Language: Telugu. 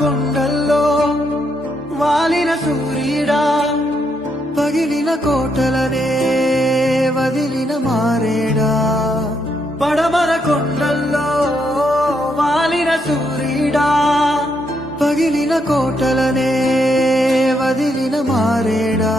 కొండల్లో వాలిన సూర్యుడా పగిలిన కోటలనే వదిలిన మారేడా పడమర కొండల్లో వాలిన సూర్యుడా పగిలిన కోటలనే వదిలిన మారేడా